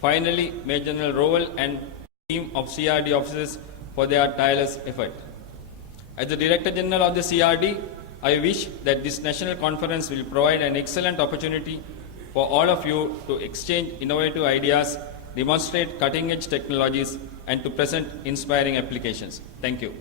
Finally, Major General Rowell and team of CRD officers for their tireless effort. As the Director General of the CRD, I wish that this national conference will provide an excellent opportunity for all of you to exchange innovative ideas, demonstrate cutting-edge technologies, and to present inspiring applications. Thank you.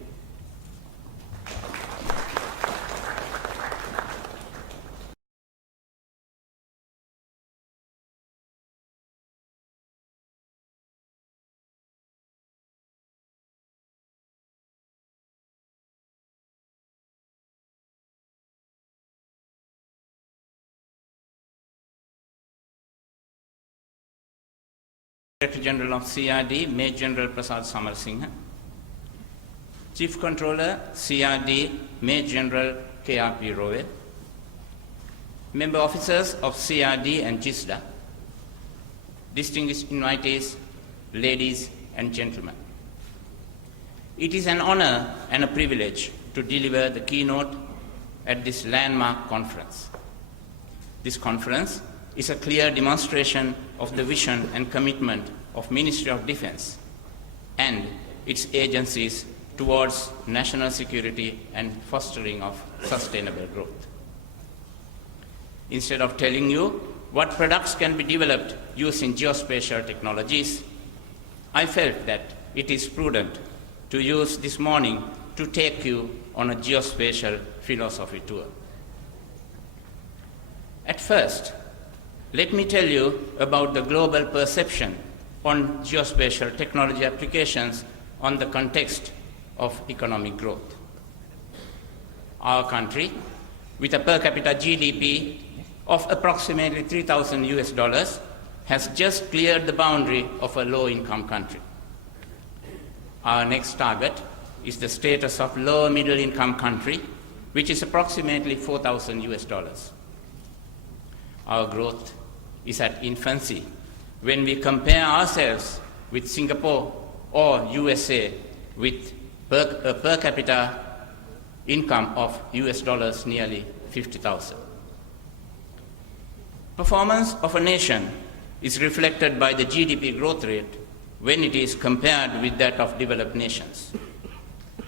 Director General of CRD, Major General Prasad SIngh, Chief Controller, CRD, Major General KRP Rowell, Member Officers of CRD and GISDA, distinguished invitees, ladies and gentlemen. It is an honor and a privilege to deliver the keynote at this landmark conference. This conference is a clear demonstration of the vision and commitment of Ministry of Defense and its agencies towards national security and fostering of sustainable growth. Instead of telling you what products can be developed using geospatial technologies, I felt that it is prudent to use this morning to take you on a geospatial philosophy tour. At first, let me tell you about the global perception on geospatial technology applications on the context of economic growth. Our country, with a per capita GDP of approximately $3,000, has just cleared the boundary of a low-income country. Our next target is the status of low middle-income country, which is approximately $4,000. Our growth is at infancy when we compare ourselves with Singapore or USA with a per capita income of US nearly 50,000. Performance of a nation is reflected by the GDP growth rate when it is compared with that of developed nations.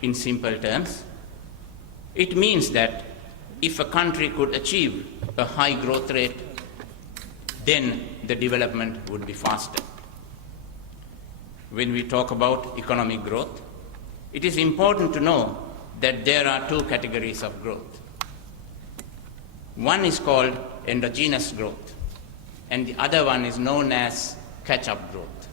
In simple terms, it means that if a country could achieve a high growth rate, then the development would be faster. When we talk about economic growth, it is important to know that there are two categories of growth. One is called endogenous growth, and the other one is known as catch-up growth.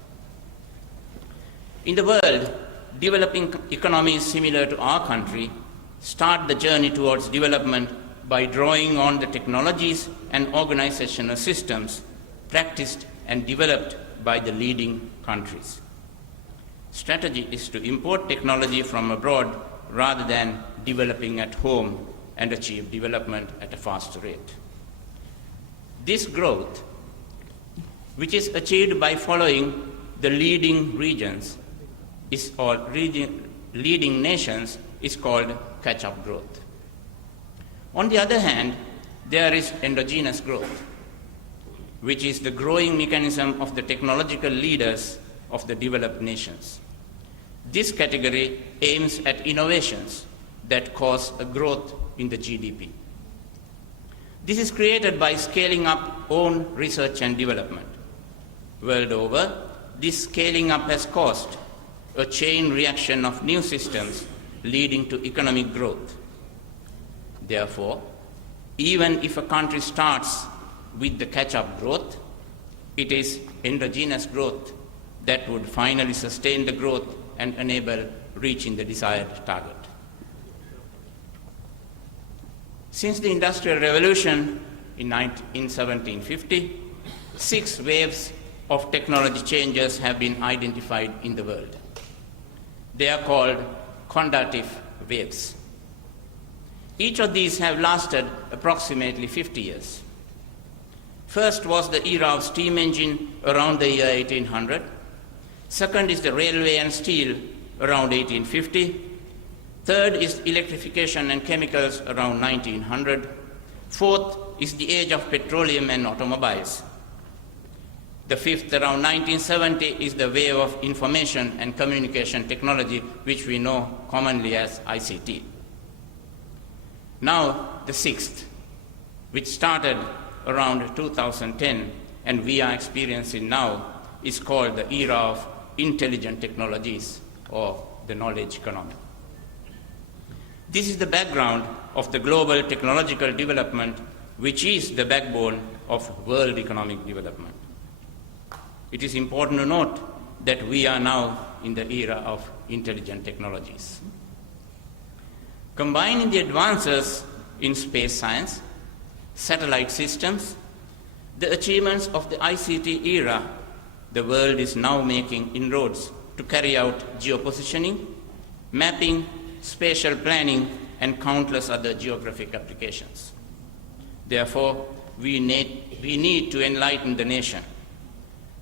In the world, developing economies similar to our country start the journey towards development by drawing on the technologies and organizational systems practiced and developed by the leading countries. Strategy is to import technology from abroad rather than developing at home and achieve development at a faster rate. This growth, which is achieved by following the leading regions, leading nations, is called catch-up growth. On the other hand, there is endogenous growth, which is the growing mechanism of the technological leaders of the developed nations. This category aims at innovations that cause a growth in the GDP. This is created by scaling up own research and development. World over, this scaling up has caused a chain reaction of new systems leading to economic growth. Therefore, even if a country starts with the catch-up growth, it is endogenous growth that would finally sustain the growth and enable reaching the desired target. Since the Industrial Revolution in 1750, 6 waves of technology changes have been identified in the world. They are called conductive waves. Each of these have lasted approximately 50 years. First was the era of steam engine around the year 1800. Second is the railway and steel around 1850. Third is electrification and chemicals around 1900. Fourth is the age of petroleum and automobiles. The fifth, around 1970, is the wave of information and communication technology, which we know commonly as ICT. Now, the sixth, which started around 2010 and we are experiencing now, is called the era of intelligent technologies, or the knowledge economy. This is the background of the global technological development, which is the backbone of world economic development. It is important to note that we are now in the era of intelligent technologies. Combining the advances in space science, satellite systems, the achievements of the ICT era, the world is now making inroads to carry out geopositioning, mapping, spatial planning, and countless other geographic applications. Therefore, we need to enlighten the nation.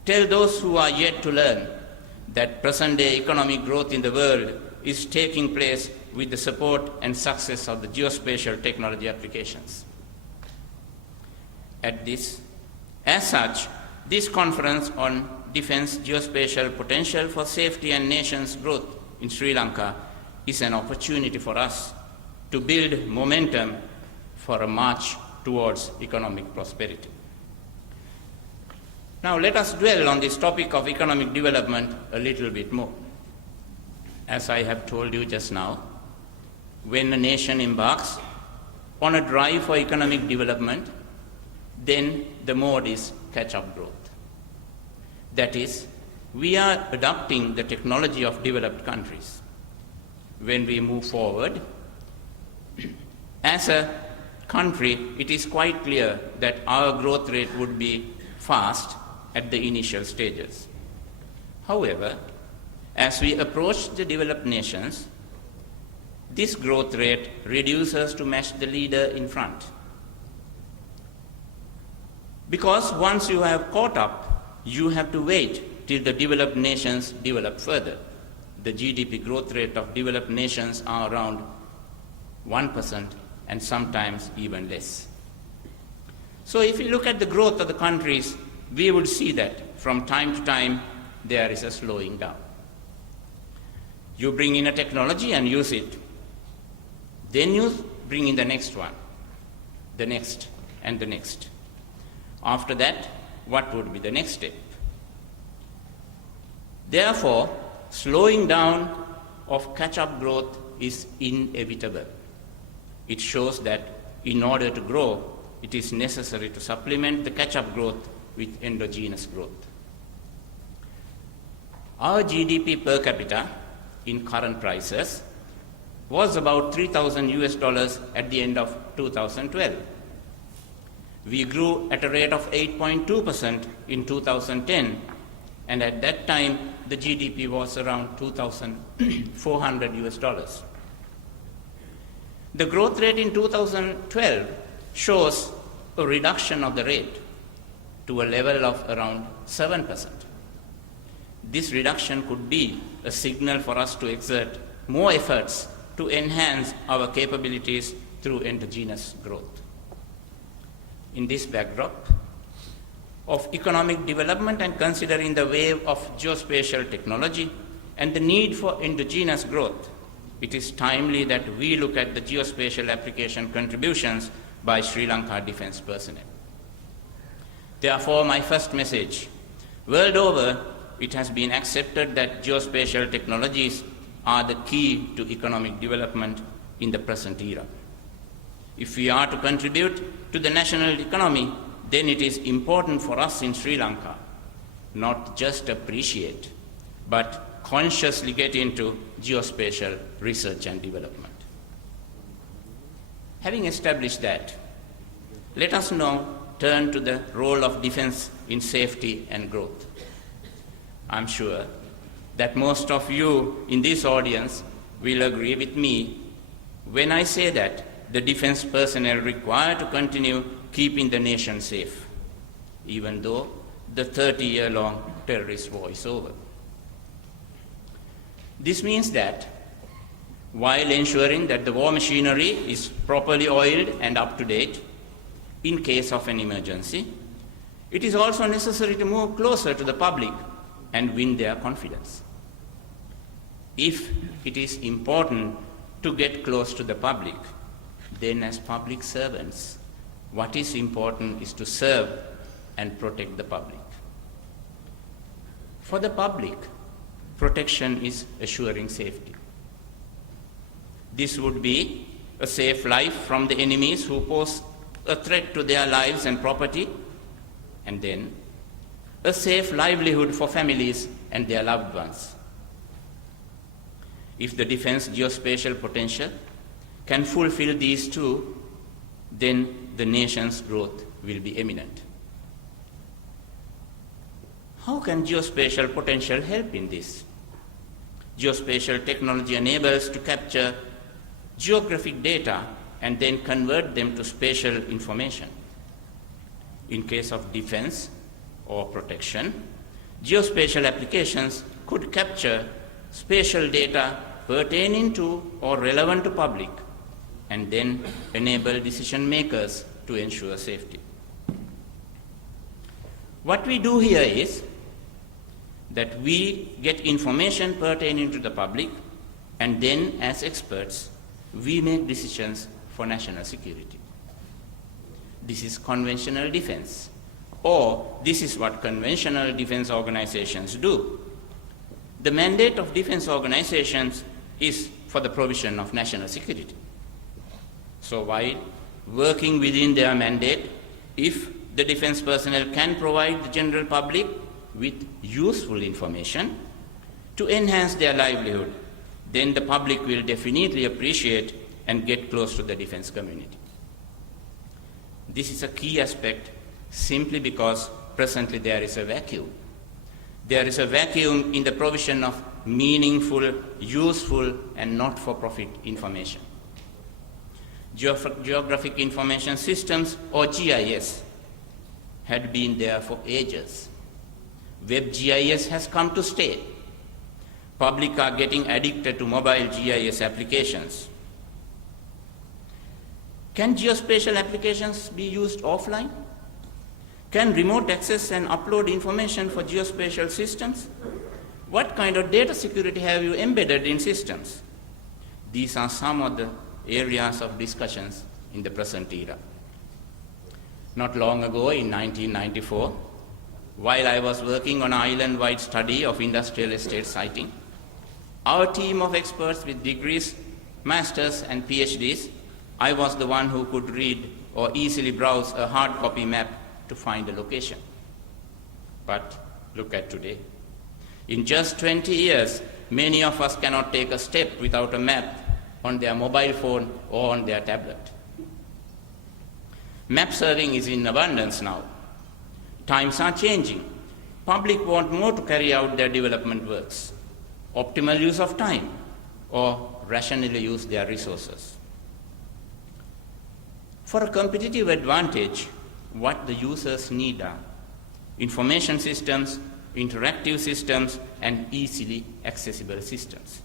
Tell those who are yet to learn that present-day economic growth in the world is taking place with the support and success of the geospatial technology applications. As such, this conference on defense geospatial potential for safety and nation's growth in Sri Lanka is an opportunity for us to build momentum for a march towards economic prosperity. Now let us dwell on this topic of economic development a little bit more. As I have told you just now, when a nation embarks on a drive for economic development, then the mode is catch-up growth. That is, we are adopting the technology of developed countries. When we move forward, as a country, it is quite clear that our growth rate would be fast at the initial stages. However, as we approach the developed nations, this growth rate reduces to match the leader in front. Because once you have caught up, you have to wait till the developed nations develop further. The GDP growth rate of developed nations are around 1% and sometimes even less. So if you look at the growth of the countries, we would see that from time to time there is a slowing down. You bring in a technology and use it. Then you bring in the next one, the next, and the next. After that, what would be the next step? Therefore, slowing down of catch-up growth is inevitable. It shows that in order to grow, it is necessary to supplement the catch-up growth with endogenous growth. Our GDP per capita in current prices was about $3,000 at the end of 2012. We grew at a rate of 8.2% in 2010, and at that time the GDP was around $2,400. The growth rate in 2012 shows a reduction of the rate to a level of around 7%. This reduction could be a signal for us to exert more efforts to enhance our capabilities through endogenous growth. In this backdrop of economic development and considering the wave of geospatial technology and the need for endogenous growth, it is timely that we look at the geospatial application contributions by Sri Lanka defense personnel. Therefore, my first message: world over, it has been accepted that geospatial technologies are the key to economic development in the present era. If we are to contribute to the national economy, then it is important for us in Sri Lanka not just appreciate, but consciously get into geospatial research and development. Having established that, let us now turn to the role of defense in safety and growth. I'm sure that most of you in this audience will agree with me when I say that the defense personnel required to continue keeping the nation safe, even though the 30-year-long terrorist war is over. This means that while ensuring that the war machinery is properly oiled and up to date in case of an emergency, It is also necessary to move closer to the public and win their confidence. If it is important to get close to the public, then as public servants, what is important is to serve and protect the public. For the public, protection is assuring safety. This would be a safe life from the enemies who pose a threat to their lives and property, and then a safe livelihood for families and their loved ones. If the defense geospatial potential can fulfill these two, then the nation's growth will be imminent. How can geospatial potential help in this? Geospatial technology enables to capture geographic data and then convert them to spatial information. In case of defense or protection, geospatial applications could capture spatial data pertaining to or relevant to public and then enable decision makers to ensure safety. What we do here is that we get information pertaining to the public, and then as experts, we make decisions for national security. This is conventional defense, or this is what conventional defense organizations do. The mandate of defense organizations is for the provision of national security. So while working within their mandate, if the defense personnel can provide the general public with useful information to enhance their livelihood, then the public will definitely appreciate and get close to the defense community. This is a key aspect simply because presently there is a vacuum. There is a vacuum in the provision of meaningful, useful, and not-for-profit information. Geographic Information Systems, or GIS, had been there for ages. Web GIS has come to stay. Public are getting addicted to mobile GIS applications. Can geospatial applications be used offline? Can remote access and upload information for geospatial systems? What kind of data security have you embedded in systems? These are some of the areas of discussions in the present era. Not long ago, in 1994, while I was working on an island-wide study of industrial estate siting, our team of experts with degrees, masters, and PhDs, I was the one who could read or easily browse a hard copy map to find a location. But look at today. In just 20 years, many of us cannot take a step without a map on their mobile phone or on their tablet. Map serving is in abundance now. Times are changing. Public want more to carry out their development works, optimal use of time, or rationally use their resources. For a competitive advantage, what the users need are information systems, interactive systems, and easily accessible systems.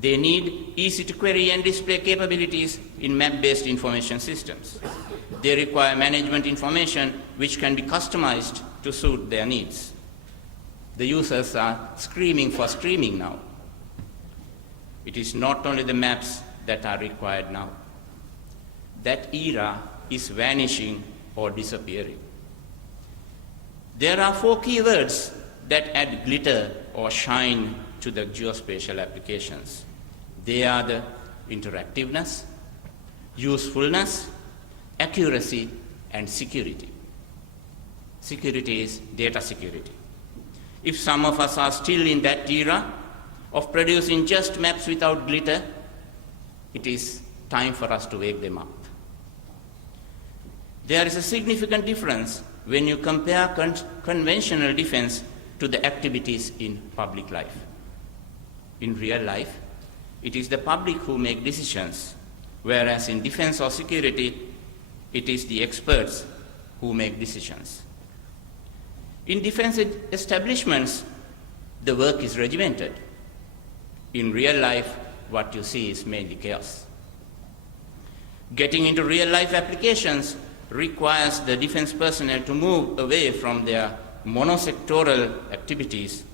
They need easy-to-query and display capabilities in map-based information systems. They require management information which can be customized to suit their needs. The users are screaming for streaming now. It is not only the maps that are required now. That era is vanishing or disappearing. There are 4 keywords that add glitter or shine to the geospatial applications. They are the interactiveness, usefulness, accuracy, and security. Security is data security. If some of us are still in that era of producing just maps without glitter, it is time for us to wake them up. There is a significant difference when you compare conventional defense to the activities in public life. In real life, it is the public who make decisions, whereas in defense or security, it is the experts who make decisions. In defense establishments, the work is regimented. In real life, what you see is mainly chaos. Getting into real life applications requires the defense personnel to move away from their monosectoral activities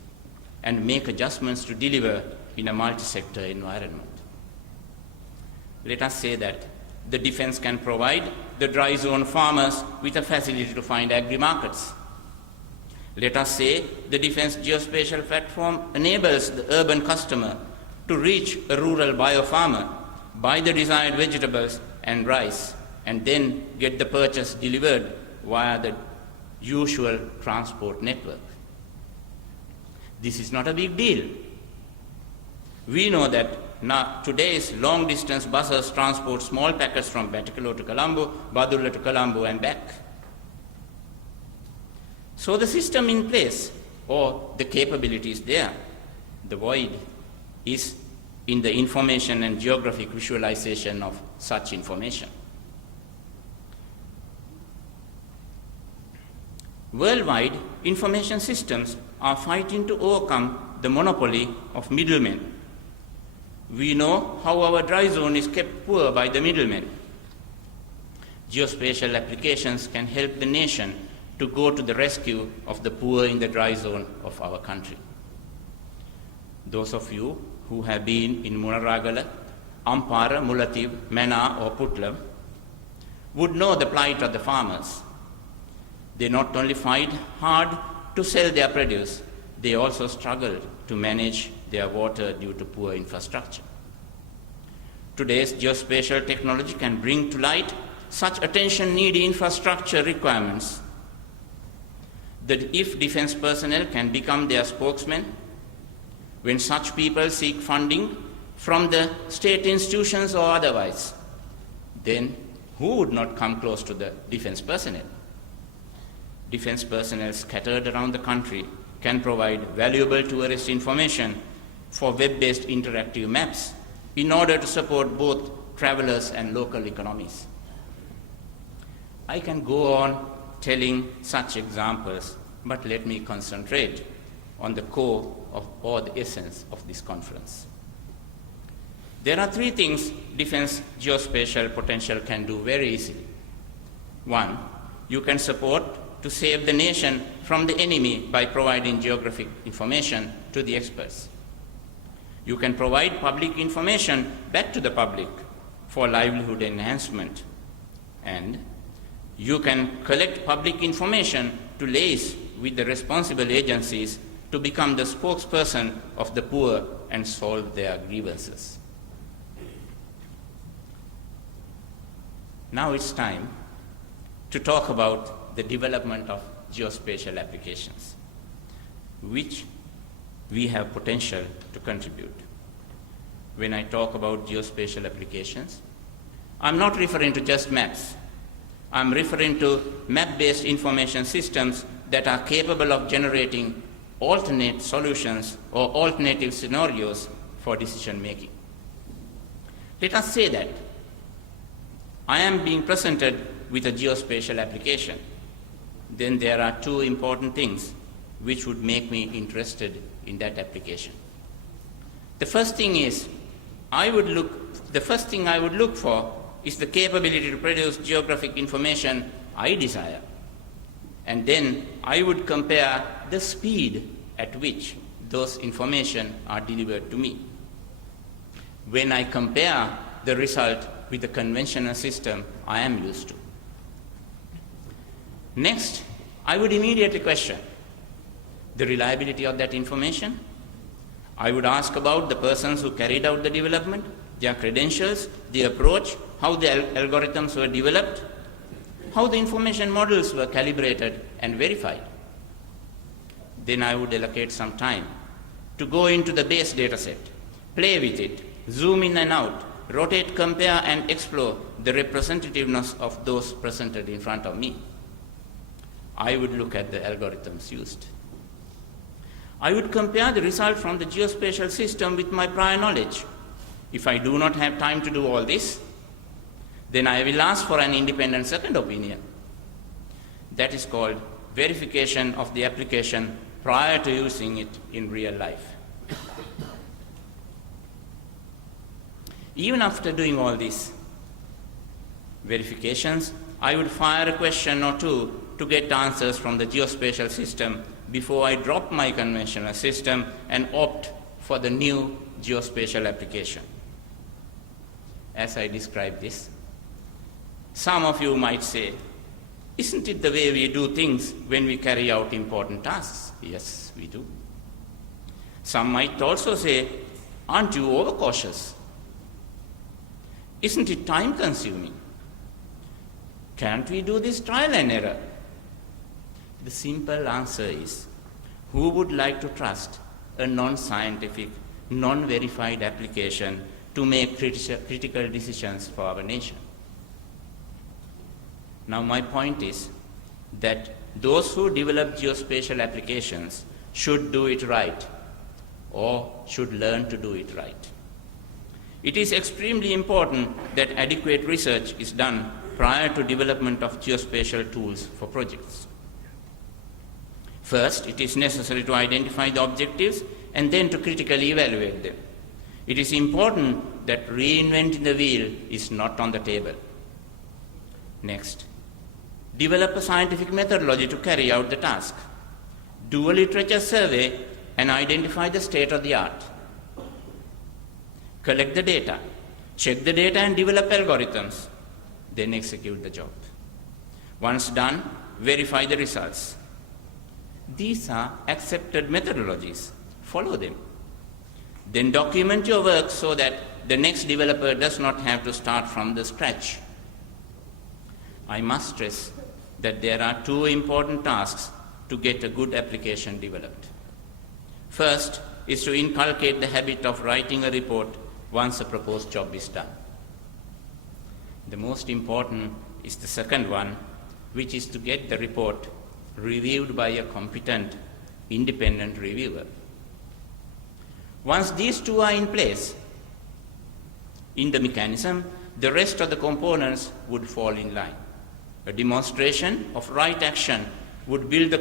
and make adjustments to deliver in a multi-sector environment. Let us say that the defense can provide the dry zone farmers with a facility to find agri-markets. Let us say the defense geospatial platform enables the urban customer to reach a rural bio-farmer, buy the desired vegetables and rice, and then get the purchase delivered via the usual transport network. This is not a big deal. We know that now today's long-distance buses transport small packets from Batticaloa to Colombo, Badulla to Colombo and back. So the system in place, or the capability is there. The void is in the information and geographic visualization of such information. Worldwide, information systems are fighting to overcome the monopoly of middlemen. We know how our dry zone is kept poor by the middlemen. Geospatial applications can help the nation to go to the rescue of the poor in the dry zone of our country. Those of you who have been in Munaragala, Ampara, Mulativ, Mena or Putlam would know the plight of the farmers. They not only fight hard to sell their produce, they also struggle to manage their water due to poor infrastructure. Today's geospatial technology can bring to light such attention-needy infrastructure requirements that if defense personnel can become their spokesmen, when such people seek funding from the state institutions or otherwise, then who would not come close to the defense personnel? Defense personnel scattered around the country can provide valuable tourist information for web-based interactive maps in order to support both travelers and local economies. I can go on telling such examples, but let me concentrate on the core of or the essence of this conference. There are three things defense geospatial potential can do very easily. One, you can support to save the nation from the enemy by providing geographic information to the experts. You can provide public information back to the public for livelihood enhancement. And you can collect public information to liaise with the responsible agencies to become the spokesperson of the poor and solve their grievances. Now it's time to talk about the development of geospatial applications, which we have potential to contribute. When I talk about geospatial applications, I'm not referring to just maps. I'm referring to map-based information systems that are capable of generating alternate solutions or alternative scenarios for decision making. Let us say that I am being presented with a geospatial application. Then there are two important things which would make me interested in that application. The first thing I would look for is the capability to produce geographic information I desire. And then I would compare the speed at which those information are delivered to me. When I compare the result with the conventional system I am used to. Next, I would immediately question the reliability of that information. I would ask about the persons who carried out the development, their credentials, the approach, how the algorithms were developed, how the information models were calibrated and verified. Then I would allocate some time to go into the base data set, play with it, zoom in and out, rotate, compare, and explore the representativeness of those presented in front of me. I would look at the algorithms used. I would compare the result from the geospatial system with my prior knowledge. If I do not have time to do all this, then I will ask for an independent second opinion. That is called verification of the application prior to using it in real life. Even after doing all these verifications, I would fire a question or two to get answers from the geospatial system before I drop my conventional system and opt for the new geospatial application. As I describe this, some of you might say, isn't it the way we do things when we carry out important tasks? Yes, we do. Some might also say, aren't you overcautious? Isn't it time-consuming? Can't we do this trial and error? The simple answer is, who would like to trust a non-scientific, non-verified application to make critical decisions for our nation? Now, my point is that those who develop geospatial applications should do it right, or should learn to do it right. It is extremely important that adequate research is done prior to development of geospatial tools for projects. First, it is necessary to identify the objectives and then to critically evaluate them. It is important that reinventing the wheel is not on the table. Next, develop a scientific methodology to carry out the task. Do a literature survey and identify the state of the art. Collect the data, check the data and develop algorithms, then execute the job. Once done, verify the results. These are accepted methodologies. Follow them. Then document your work so that the next developer does not have to start from the scratch. I must stress that there are two important tasks to get a good application developed. First is to inculcate the habit of writing a report once a proposed job is done. The most important is the second one, which is to get the report reviewed by a competent, independent reviewer. Once these two are in place, in the mechanism, the rest of the components would fall in line. A demonstration of right action would build the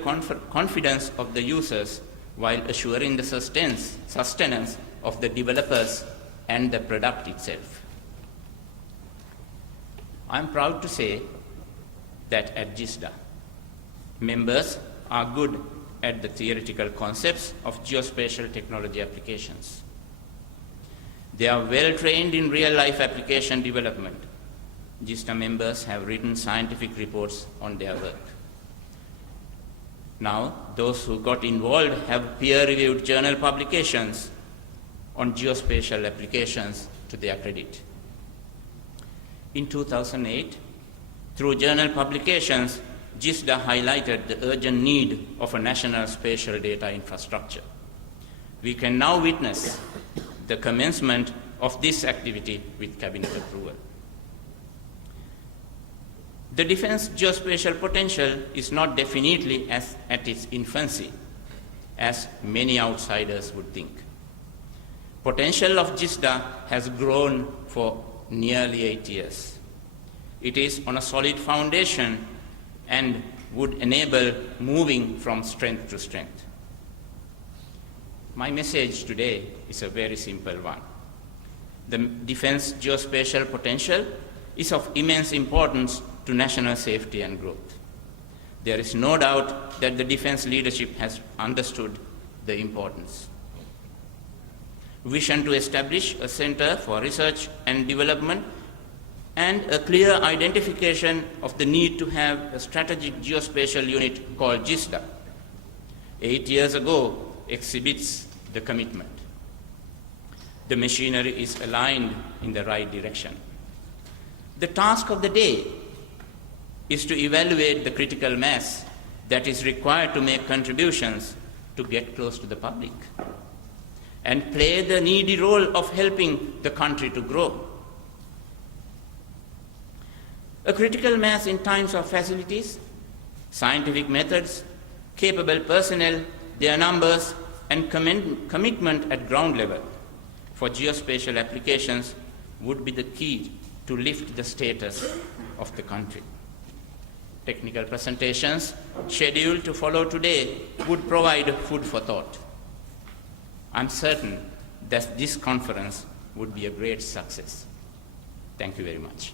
confidence of the users while assuring the sustenance of the developers and the product itself. I'm proud to say that at GISDA, members are good at the theoretical concepts of geospatial technology applications. They are well trained in real-life application development. GISDA members have written scientific reports on their work. Now, those who got involved have peer-reviewed journal publications on geospatial applications to their credit. In 2008, through journal publications, GISDA highlighted the urgent need of a national spatial data infrastructure. We can now witness the commencement of this activity with cabinet approval. The defense geospatial potential is not definitely at its infancy, as many outsiders would think. Potential of GISDA has grown for nearly 8 years. It is on a solid foundation and would enable moving from strength to strength. My message today is a very simple one. The defense geospatial potential is of immense importance to national safety and growth. There is no doubt that the defense leadership has understood the importance. Vision to establish a center for research and development and a clear identification of the need to have a strategic geospatial unit called GISDA 8 years ago exhibits the commitment. The machinery is aligned in the right direction. The task of the day is to evaluate the critical mass that is required to make contributions to get close to the public and play the needy role of helping the country to grow. A critical mass in times of facilities, scientific methods, capable personnel, their numbers, and commitment at ground level for geospatial applications would be the key to lift the status of the country. Technical presentations scheduled to follow today would provide food for thought. I'm certain that this conference would be a great success. Thank you very much.